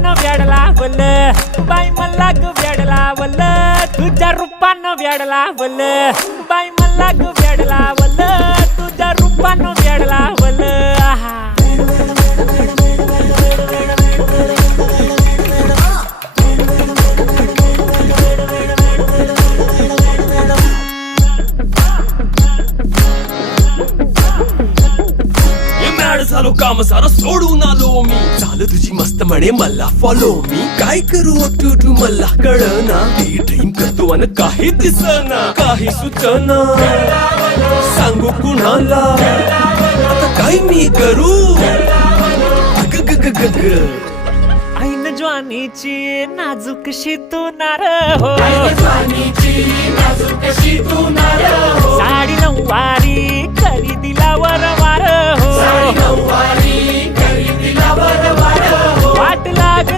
व्याड लावल बाई मला ग व्याड लावल तुझ्या रूपानं व्याड लावल बाई मला ग व्याड लावल तुझ्या रूपानं व्याड लावल आहा झालो काम सारं सोडून आलो मी चाल तुझी मस्त म्हणे मला फॉलो मी काय करू टू मला कळना ड्रीम करतो आणि काही दिसना काही सुचना सांगू कुणाला आता काय मी करू ऐन ज्वानीची नाजूकशी तू नार हो साडी नऊवारी करी दिला वरवार हो